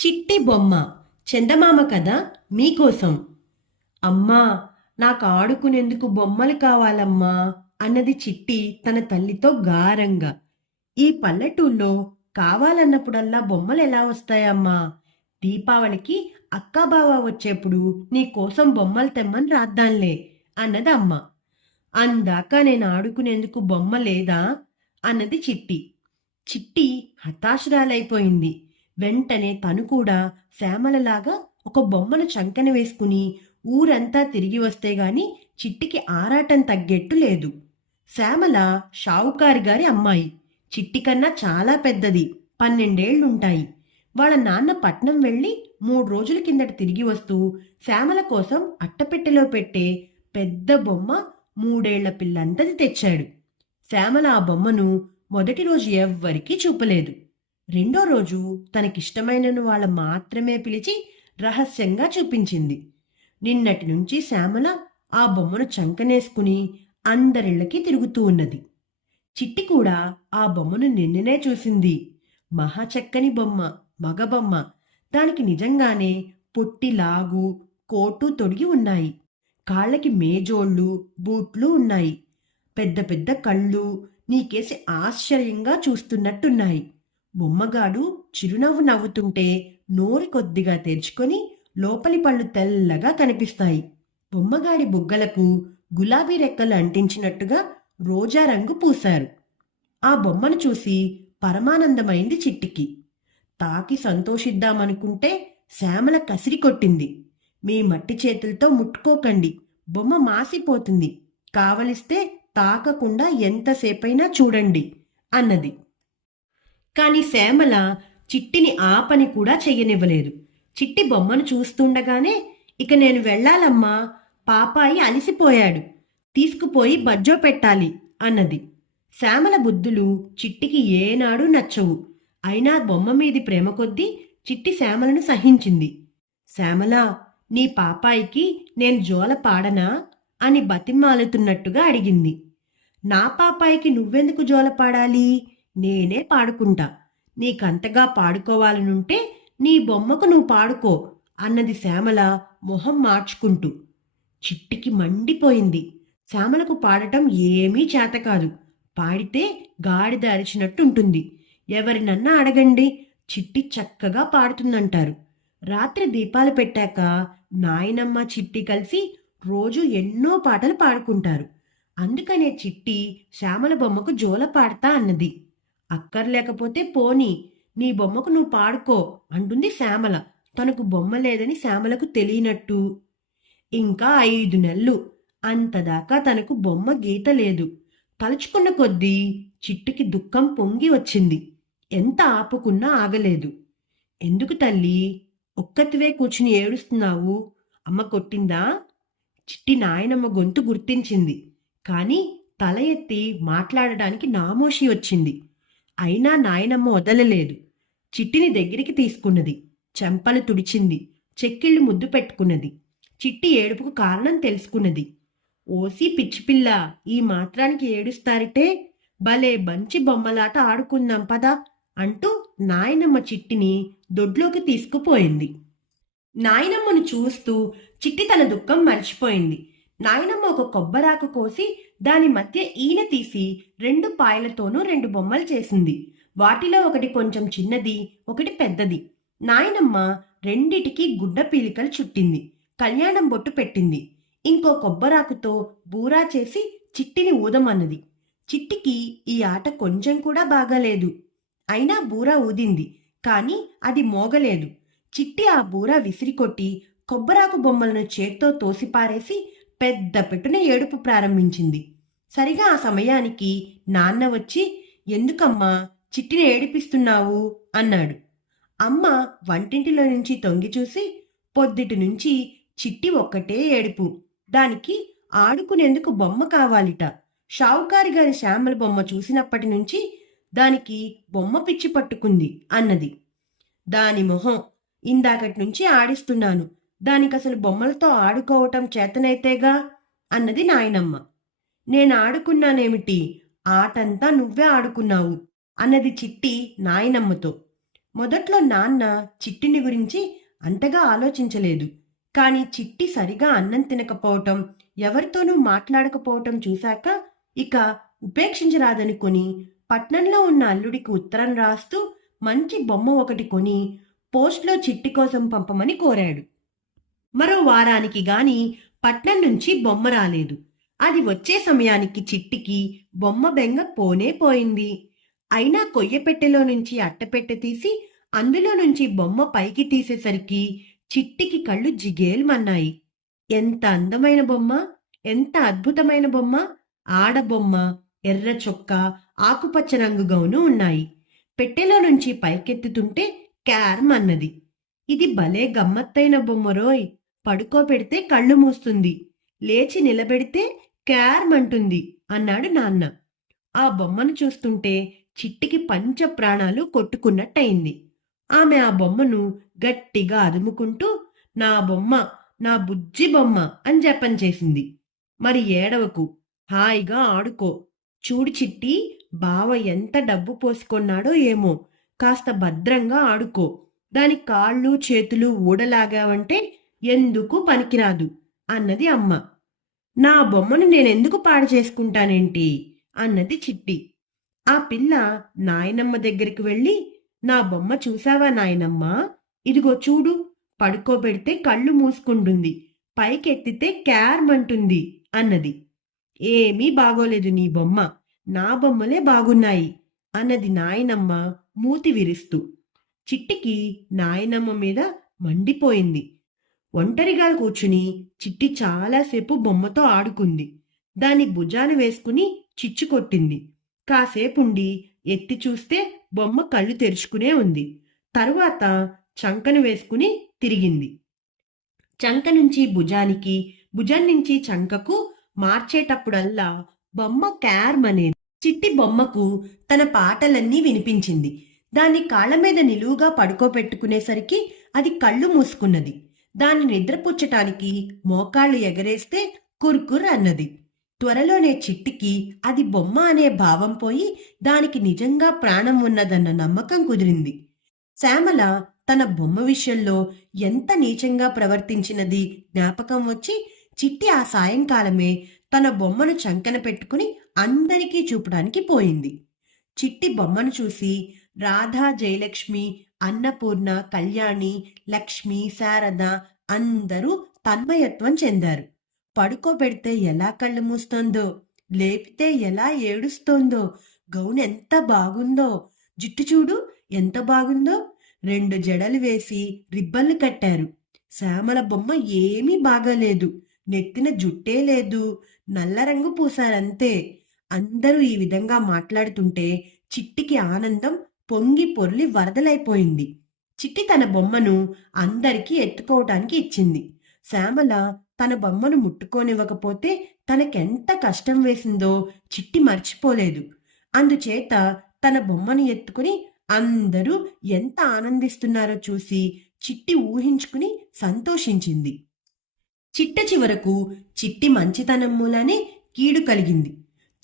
చిట్టి బొమ్మ చందమామ కథ మీకోసం. అమ్మా, నాకు ఆడుకునేందుకు బొమ్మలు కావాలమ్మా అన్నది చిట్టి తన తల్లితో గారంగా. ఈ పల్లెటూళ్ళలో కావాలన్నప్పుడల్లా బొమ్మలు ఎలా వస్తాయమ్మా? దీపావళికి అక్కా బావ వచ్చేప్పుడు నీ కోసం బొమ్మలు తెమ్మని రాద్దాంలే అన్నది అమ్మ. అందాక నేను ఆడుకునేందుకు బొమ్మ లేదా అన్నది చిట్టి. చిట్టి హతాశురాలైపోయింది. వెంటనే తను కూడా శ్యామలలాగా ఒక బొమ్మను చంకన వేసుకుని ఊరంతా తిరిగి వస్తే గాని చిట్టికి ఆరాటం తగ్గేట్టు లేదు. శ్యామల షావుకారి గారి అమ్మాయి. చిట్టి కన్నా చాలా పెద్దది, 12 ఏళ్లుంటాయి. వాళ్ళ నాన్న పట్నం వెళ్ళి 3 రోజుల కిందట తిరిగి వస్తూ శ్యామల కోసం అట్టపెట్టెలో పెట్టే పెద్ద బొమ్మ 3 ఏళ్ల పిల్లంతది తెచ్చాడు. శ్యామల ఆ బొమ్మను మొదటి రోజు ఎవ్వరికీ చూపలేదు. రెండో రోజు తనకిష్టమైన వాళ్ళ మాత్రమే పిలిచి రహస్యంగా చూపించింది. నిన్నటి నుంచి శ్యామల ఆ బొమ్మను చంకనేసుకుని అందరిళ్ళకి తిరుగుతూ ఉన్నది. చిట్టి కూడా ఆ బొమ్మను నిన్ననే చూసింది. మహా చక్కని బొమ్మ, మగబొమ్మ. దానికి నిజంగానే పొట్టిలాగు, కోటు తొడిగి ఉన్నాయి. కాళ్ళకి మేజోళ్ళు, బూట్లు ఉన్నాయి. పెద్ద పెద్ద కళ్ళు నీకేసి ఆశ్చర్యంగా చూస్తున్నట్టున్నాయి. బొమ్మగాడు చిరునవ్వు నవ్వుతుంటే నోరు కొద్దిగా తెరుచుకొని లోపలి పళ్ళు తెల్లగా కనిపిస్తాయి. బొమ్మగాడి బుగ్గలకు గులాబీ రెక్కలు అంటించినట్టుగా రోజా రంగు పూశారు. ఆ బొమ్మను చూసి పరమానందమైంది చిట్టికి. తాకి సంతోషిద్దామనుకుంటే శ్యామల కసిరి కొట్టింది. మీ మట్టి చేతులతో ముట్టుకోకండి, బొమ్మ మాసిపోతుంది. కావలిస్తే తాకకుండా ఎంతసేపైనా చూడండి అన్నది. కాని శ్యామల చిట్టిని ఆ పని కూడా చెయ్యనివ్వలేదు. చిట్టి బొమ్మను చూస్తుండగానే, ఇక నేను వెళ్ళాలమ్మా, పాపాయి అలిసిపోయాడు, తీసుకుపోయి బజ్జో పెట్టాలి అన్నది. శ్యామల బుద్ధులు చిట్టికి ఏనాడు నచ్చవు. అయినా బొమ్మ మీది ప్రేమ కొద్దీ చిట్టి శ్యామలను సహించింది. శ్యామల, నీ పాపాయికి నేను జోల పాడనా అని బతిమాలుతున్నట్టుగా అడిగింది. నా పాపాయికి నువ్వెందుకు జోల పాడాలి? నేనే పాడుకుంటా. నీకంతగా పాడుకోవాలనుంటే నీ బొమ్మకు నువ్వు పాడుకో అన్నది శ్యామల మొహం మార్చుకుంటూ. చిట్టికి మండిపోయింది. శ్యామలకు పాడటం ఏమీ చేతకాదు. పాడితే గాడిద అరిచినట్టుంటుంది. ఎవరినన్నా అడగండి, చిట్టి చక్కగా పాడుతుందంటారు. రాత్రి దీపాలు పెట్టాక నాయనమ్మ చిట్టి కలిసి రోజు ఎన్నో పాటలు పాడుకుంటారు. అందుకనే చిట్టి శ్యామల బొమ్మకు జోల పాడతా అన్నది. అక్కర్లేకపోతే పోనీ, నీ బొమ్మకు నువ్వు పాడుకో అంటుంది శ్యామల, తనకు బొమ్మ లేదని శ్యామలకు తెలియనట్టు. ఇంకా 5 నెలలు. అంతదాకా తనకు బొమ్మ గీత లేదు. తలుచుకున్న కొద్దీ చిట్టుకి దుఃఖం పొంగి వచ్చింది. ఎంత ఆపుకున్నా ఆగలేదు. ఎందుకు తల్లి, ఒక్కతివే కూర్చుని ఏడుస్తున్నావు? అమ్మ కొట్టిందా? చిట్టి నాయనమ్మ గొంతు గుర్తించింది. కాని తల ఎత్తి మాట్లాడడానికి నామోషి వచ్చింది. అయినా నాయనమ్మ వదలలేదు. చిట్టిని దగ్గరికి తీసుకున్నది. చెంపలు తుడిచింది. చెక్కిళ్ళు ముద్దు పెట్టుకున్నది. చిట్టి ఏడుపుకు కారణం తెలుసుకున్నది. ఓసి పిచ్చిపిల్ల, ఈ మాత్రానికి ఏడుస్తారిటే? భలే బంచి బొమ్మలాట ఆడుకుందాం పదా అంటూ నాయనమ్మ చిట్టిని దొడ్లోకి తీసుకుపోయింది. నాయనమ్మను చూస్తూ చిట్టి తన దుఃఖం మర్చిపోయింది. నాయనమ్మ ఒక కొబ్బరాకు కోసి దాని మధ్య ఈనె తీసి 2 పాయలతోనూ 2 బొమ్మలు చేసింది. వాటిలో ఒకటి కొంచెం చిన్నది, ఒకటి పెద్దది. నాయనమ్మ రెండిటికి గుడ్డ పీలికలు చుట్టింది. కళ్యాణం బొట్టు పెట్టింది. ఇంకో కొబ్బరాకుతో బూరా చేసి చిట్టిని ఊదమన్నది. చిట్టికి ఈ ఆట కొంచెం కూడా బాగాలేదు. అయినా బూరా ఊదింది. కాని అది మోగలేదు. చిట్టి ఆ బూరా విసిరికొట్టి కొబ్బరాకు బొమ్మలను చేత్తో తోసిపారేసి పెద్ద పెట్టున ఏడుపు ప్రారంభించింది. సరిగా ఆ సమయానికి నాన్న వచ్చి, ఎందుకమ్మా చిట్టిని ఏడిపిస్తున్నావు అన్నాడు. అమ్మ వంటింటిలో నుంచి తొంగి చూసి, పొద్దుటి నుంచి చిట్టి ఒక్కటే ఏడుపు. దానికి ఆడుకునేందుకు బొమ్మ కావాలిట. షావుకారి గారి శ్యామల బొమ్మ చూసినప్పటి నుంచి దానికి బొమ్మ పిచ్చి పట్టుకుంది అన్నది. దాని మొహం, ఇందాకటి నుంచి ఆడిస్తున్నాను, దానికసలు బొమ్మలతో ఆడుకోవటం చేతనైతేగా అన్నది నాయనమ్మ. నేను ఆడుకున్నానేమిటి? ఆటంతా నువ్వే ఆడుకున్నావు అన్నది చిట్టి నాయనమ్మతో. మొదట్లో నాన్న చిట్టిని గురించి అంతగా ఆలోచించలేదు. కానీ చిట్టి సరిగా అన్నం తినకపోవటం, ఎవరితోనూ మాట్లాడకపోవటం చూశాక ఇక ఉపేక్షించరాదనుకొని పట్నంలో ఉన్న అల్లుడికి ఉత్తరం రాస్తూ మంచి బొమ్మ ఒకటి కొని పోస్ట్లో చిట్టి కోసం పంపమని కోరాడు. మరో వారానికి గాని పట్నం నుంచి బొమ్మ రాలేదు. అది వచ్చే సమయానికి చిట్టికి బొమ్మ బెంగ పోనే పోయింది. అయినా కొయ్యపెట్టెలో నుంచి అట్టపెట్టె తీసి అందులో నుంచి బొమ్మ పైకి తీసేసరికి చిట్టికి కళ్ళు జిగేల్మన్నాయి. ఎంత అందమైన బొమ్మ! ఎంత అద్భుతమైన బొమ్మ! ఆడబొమ్మ, ఎర్ర చొక్కా, ఆకుపచ్చ రంగు గౌను ఉన్నాయి. పెట్టెలో నుంచి పైకెత్తుతుంటే క్యార్మన్నది. ఇది భలే గమ్మత్తైన బొమ్మరోయ్! పడుకోబెడితే కళ్ళు మూస్తుంది. లేచి నిలబెడితే క్యార్మంటుంది అన్నాడు నాన్న. ఆ బొమ్మను చూస్తుంటే చిట్టికి పంచ ప్రాణాలు కొట్టుకున్నట్టయింది. ఆమె ఆ బొమ్మను గట్టిగా అదుముకుంటూ నా బొమ్మ, నా బుజ్జి బొమ్మ అని జపం చేసింది. మరి ఏడవకు, హాయిగా ఆడుకో. చూడు చిట్టి, బావ ఎంత డబ్బు పోసుకొన్నాడో ఏమో, కాస్త భద్రంగా ఆడుకో. దాని కాళ్ళు చేతులు ఊడలాగావంటే ఎందుకు పనికిరాదు అన్నది అమ్మ. నా బొమ్మను నేనెందుకు పాడు చేసుకుంటానేంటి అన్నది చిట్టి. ఆ పిల్ల నాయనమ్మ దగ్గరికి వెళ్ళి, నా బొమ్మ చూసావా నాయనమ్మ, ఇదిగో చూడు, పడుకోబెడితే కళ్ళు మూసుకుంటుంది, పైకెత్తితే క్యార్మంటుంది అన్నది. ఏమీ బాగోలేదు నీ బొమ్మ, నా బొమ్మలే బాగున్నాయి అన్నది నాయనమ్మ మూతి విరుస్తూ. చిట్టికి నాయనమ్మ మీద మండిపోయింది. ఒంటరిగా కూర్చుని చిట్టి చాలాసేపు బొమ్మతో ఆడుకుంది. దాని భుజాన వేసుకుని చిచ్చు కొట్టింది. కాసేపుండి ఎత్తి చూస్తే బొమ్మ కళ్ళు తెరుచుకునే ఉంది. తరువాత చంకను వేసుకుని తిరిగింది. చంక నుంచి భుజానికి, భుజం నుంచి చంకకు మార్చేటప్పుడల్లా బొమ్మ క్యార్మనేది. చిట్టి బొమ్మకు తన పాటలన్నీ వినిపించింది. దాన్ని కాళ్ళ మీద నిలువుగా పడుకోబెట్టుకునేసరికి అది కళ్ళు మూసుకున్నది. దాన్ని నిద్రపుచ్చటానికి మోకాళ్ళు ఎగరేస్తే కుర్కుర్ అన్నది. త్వరలోనే చిట్టికి అది బొమ్మ అనే భావం పోయి దానికి నిజంగా ప్రాణం ఉన్నదన్న నమ్మకం కుదిరింది. శ్యామల తన బొమ్మ విషయంలో ఎంత నీచంగా ప్రవర్తించినది జ్ఞాపకం వచ్చి చిట్టి ఆ సాయంకాలమే తన బొమ్మను చంకన పెట్టుకుని అందరికీ చూపడానికి పోయింది. చిట్టి బొమ్మను చూసి రాధా, జయలక్ష్మి, అన్నపూర్ణ, కళ్యాణి, లక్ష్మి, శారద అందరూ తన్మయత్వం చెందారు. పడుకోబెడితే ఎలా కళ్ళు మూస్తోందో, లేపితే ఎలా ఏడుస్తోందో, గౌన్ ఎంత బాగుందో, జుట్టు చూడు ఎంత బాగుందో, 2 జడలు వేసి రిబ్బన్లు కట్టారు. శ్యామల బొమ్మ ఏమీ బాగాలేదు, నెత్తిన జుట్టే లేదు, నల్ల రంగు పూసారంతే. అందరూ ఈ విధంగా మాట్లాడుతుంటే చిట్టికి ఆనందం పొంగి పొర్లి వరదలైపోయింది. చిట్టి తన బొమ్మను అందరికీ ఎత్తుకోవటానికి ఇచ్చింది. శ్యామల తన బొమ్మను ముట్టుకోనివ్వకపోతే తనకెంత కష్టం వేసిందో చిట్టి మర్చిపోలేదు. అందుచేత తన బొమ్మను ఎత్తుకుని అందరూ ఎంత ఆనందిస్తున్నారో చూసి చిట్టి ఊహించుకుని సంతోషించింది. చిట్ట చివరకు చిట్టి మంచితనం మూలానే కీడు కలిగింది.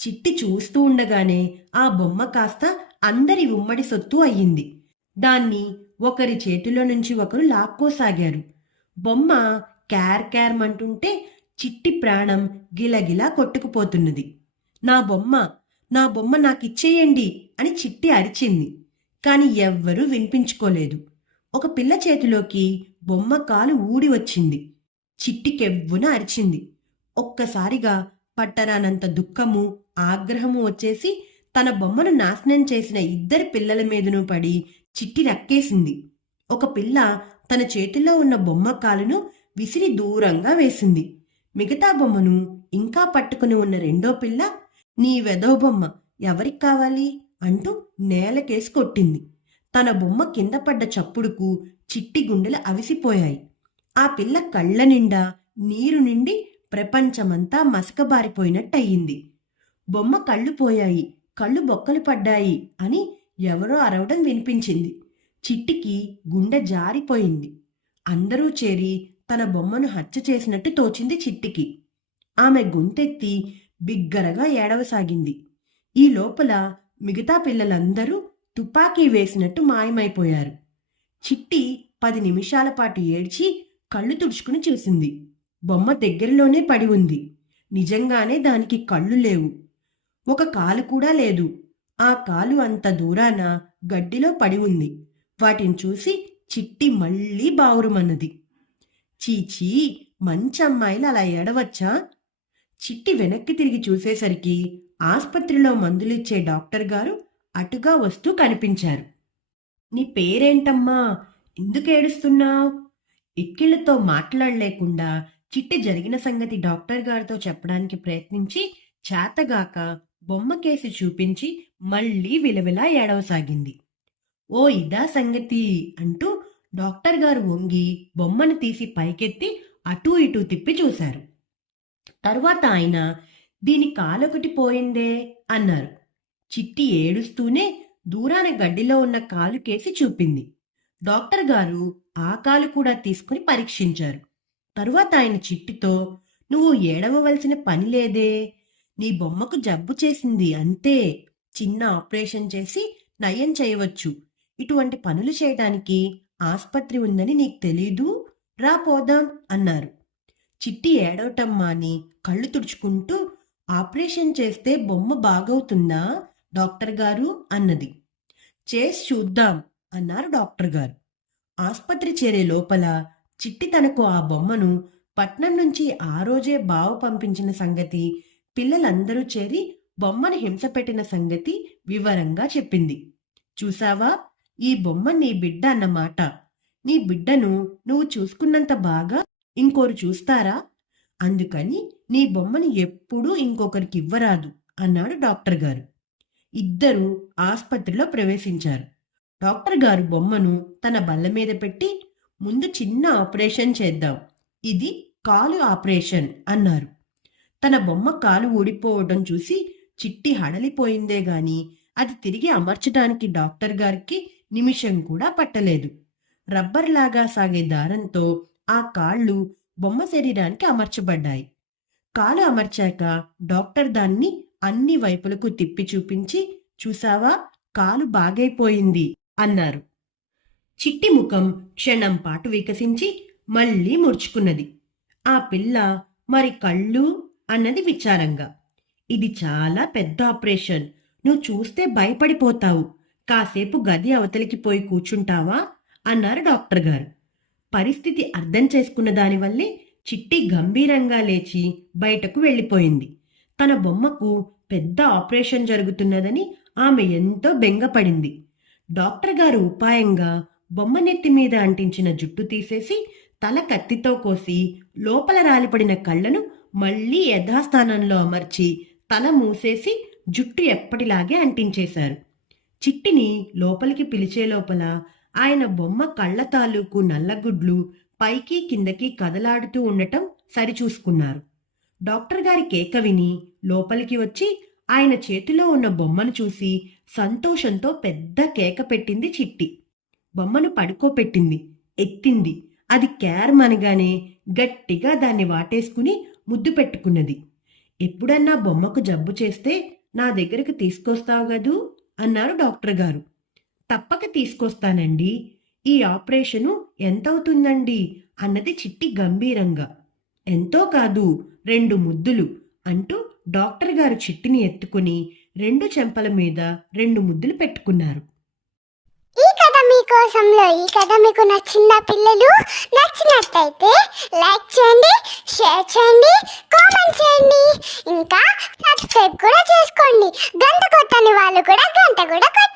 చిట్టి చూస్తూ ఉండగానే ఆ బొమ్మ కాస్త అందరి ఉమ్మడి సొత్తు అయ్యింది. దాన్ని ఒకరి చేతిలో నుంచి ఒకరు లాక్కోసాగారు. బొమ్మ క్యార్మంటుంటే చిట్టి ప్రాణం గిలగిలా కొట్టుకుపోతున్నది. నా బొమ్మ, నా బొమ్మ నాకిచ్చేయండి అని చిట్టి అరిచింది. కాని ఎవ్వరూ వినిపించుకోలేదు. ఒక పిల్ల చేతిలోకి బొమ్మ కాలు ఊడి వచ్చింది. చిట్టికెవ్వున అరిచింది. ఒక్కసారిగా పట్టరానంత దుఃఖము, ఆగ్రహము వచ్చేసి తన బొమ్మను నాశనం చేసిన 2 పిల్లల మీదను పడి చిట్టి నక్కేసింది. ఒక పిల్ల తన చేతిలో ఉన్న బొమ్మ కాలును విసిరి దూరంగా వేసింది. మిగతా బొమ్మను ఇంకా పట్టుకుని ఉన్న రెండో పిల్ల, నీ వెధవ బొమ్మ ఎవరికి కావాలి అంటూ నేలకేసి కొట్టింది. తన బొమ్మ కింద పడ్డ చప్పుడుకు చిట్టి గుండెలు అవిసిపోయాయి. ఆ పిల్ల కళ్ళ నిండా నీరు నిండి ప్రపంచమంతా మసకబారిపోయినట్టయింది. బొమ్మ కళ్ళు పోయాయి, కళ్ళు బొక్కలు పడ్డాయి అని ఎవరో అరవడం వినిపించింది. చిట్టికి గుండె జారిపోయింది. అందరూ చేరి తన బొమ్మను హత్య చేసినట్టు తోచింది చిట్టికి. ఆమె గొంతెత్తి బిగ్గరగా ఏడవసాగింది. ఈ లోపల మిగతా పిల్లలందరూ తుపాకీ వేసినట్టు మాయమైపోయారు. చిట్టి 10 నిమిషాల పాటు ఏడ్చి కళ్ళు తుడుచుకుని చూసింది. బొమ్మ దగ్గరలోనే పడి ఉంది. నిజంగానే దానికి కళ్ళు లేవు. ఒక కాలు కూడా లేదు. ఆ కాలు అంత దూరాన గడ్డిలో పడి ఉంది. వాటిని చూసి చిట్టి మళ్ళీ బావురుమన్నది. చీచీ, మంచి అమ్మాయిలు అలా ఏడవచ్చా? చిట్టి వెనక్కి తిరిగి చూసేసరికి ఆస్పత్రిలో మందులిచ్చే డాక్టర్ గారు అటుగా వస్తూ కనిపించారు. నీ పేరేంటమ్మా? ఎందుకు ఏడుస్తున్నావు? ఎక్కిళ్లతో మాట్లాడలేకుండా చిట్టి జరిగిన సంగతి డాక్టర్ గారితో చెప్పడానికి ప్రయత్నించి చేతగాక బొమ్మకేసి చూపించి మళ్ళీ విలవిలా ఏడవసాగింది. ఓ ఇదా సంగతి అంటూ డాక్టర్ గారు వంగి బొమ్మను తీసి పైకెత్తి అటూ ఇటూ తిప్పి చూశారు. తరువాత ఆయన దీని కాలొకటి పోయిందే అన్నారు. చిట్టి ఏడుస్తూనే దూరాన గడ్డిలో ఉన్న కాలు కేసి చూపింది. డాక్టర్ గారు ఆ కాలు కూడా తీసుకుని పరీక్షించారు. తరువాత ఆయన చిట్టితో, నువ్వు ఏడవవలసిన పని లేదే, నీ బొమ్మకు జబ్బు చేసింది అంతే, చిన్న ఆపరేషన్ చేసి నయం చేయవచ్చు, ఇటువంటి పనులు చేయడానికి ఆస్పత్రి ఉందని నీకు తెలీదు, రా పోదాం అన్నారు. చిట్టి ఏడవటం మాని కళ్ళు తుడుచుకుంటూ, ఆపరేషన్ చేస్తే బొమ్మ బాగవుతుందా డాక్టర్ గారు అన్నది. చేసి చూద్దాం అన్నారు డాక్టర్ గారు. ఆస్పత్రి చేరే లోపల చిట్టి తనకు ఆ బొమ్మను పట్నం నుంచి ఆ రోజే బావ పంపించిన సంగతి, పిల్లలందరూ చేరి బొమ్మను హింస పెట్టిన సంగతి వివరంగా చెప్పింది. చూసావా, ఈ బొమ్మ నీ బిడ్డ అన్నమాట. నీ బిడ్డను నువ్వు చూసుకున్నంత బాగా ఇంకోరు చూస్తారా? అందుకని నీ బొమ్మను ఎప్పుడూ ఇంకొకరికి ఇవ్వరాదు అన్నాడు డాక్టర్ గారు. ఇద్దరూ ఆస్పత్రిలో ప్రవేశించారు. డాక్టర్ గారు బొమ్మను తన బల్ల మీద పెట్టి, ముందు చిన్న ఆపరేషన్ చేద్దాం, ఇది కాలు ఆపరేషన్ అన్నారు. తన బొమ్మ కాలు ఊడిపోవడం చూసి చిట్టి హడలిపోయిందే గాని అది తిరిగి అమర్చడానికి డాక్టర్ గారికి నిమిషం కూడా పట్టలేదు. రబ్బర్లాగా సాగే దారంతో ఆ కాళ్ళు బొమ్మ శరీరానికి అమర్చబడ్డాయి. కాలు అమర్చాక డాక్టర్ దాన్ని అన్ని వైపులకు తిప్పి చూపించి, చూసావా, కాలు బాగైపోయింది అన్నారు. చిట్టి ముఖం క్షణం పాటు వికసించి మళ్ళీ ముడుచుకున్నది. ఆ పిల్ల మరి కళ్ళు అన్నది విచారంగా. ఇది చాలా పెద్ద ఆపరేషన్, నువ్వు చూస్తే భయపడిపోతావు, కాసేపు గది అవతలికి పోయి కూర్చుంటావా అన్నారు డాక్టర్ గారు. పరిస్థితి అర్థం చేసుకున్న దానివల్లే చిట్టి గంభీరంగా లేచి బయటకు వెళ్ళిపోయింది. తన బొమ్మకు పెద్ద ఆపరేషన్ జరుగుతున్నదని ఆమె ఎంతో బెంగపడింది. డాక్టర్ గారు ఉపాయంగా బొమ్మ నెత్తి మీద అంటించిన జుట్టు తీసేసి తల కత్తితో కోసి లోపల రాలిపడిన కళ్ళను మళ్లీ యథాస్థానంలో అమర్చి తల మూసేసి జుట్టు ఎప్పటిలాగే అంటించేశారు. చిట్టిని లోపలికి పిలిచే లోపల ఆయన బొమ్మ కళ్ళ తాలూకు నల్లగుడ్లు పైకి కిందకి కదలాడుతూ ఉండటం సరిచూసుకున్నారు. డాక్టర్ గారి కేక విని లోపలికి వచ్చి ఆయన చేతిలో ఉన్న బొమ్మను చూసి సంతోషంతో పెద్ద కేక పెట్టింది చిట్టి. బొమ్మను పడుకోపెట్టింది, ఎత్తింది. అది క్యారమనగానే గట్టిగా దాన్ని వాటేసుకుని ముద్దు పెట్టుకున్నది. ఎప్పుడన్నా బొమ్మకు జబ్బు చేస్తే నా దగ్గరకు తీసుకొస్తావు గదూ అన్నారు డాక్టర్ గారు. తప్పక తీసుకొస్తానండి. ఈ ఆపరేషను ఎంతవుతుందండి అన్నది చిట్టి గంభీరంగా. ఎంతో కాదు, 2 ముద్దులు అంటూ డాక్టర్ గారు చిట్టిని ఎత్తుకుని 2 చెంపల మీద 2 ముద్దులు పెట్టుకున్నారు. ఈ కథ మీకోసంలో ఈ కథ మీకు నచ్చిందా పిల్లలు? నచ్చినట్టయితే లైక్ చేయండి, షేర్ చేయండి, కామెంట్ చేయండి, ఇంకా సబ్స్క్రైబ్ కూడా చేసుకోండి. గంట కొట్టని వాళ్ళు కూడా గంట కూడా కొట్టండి.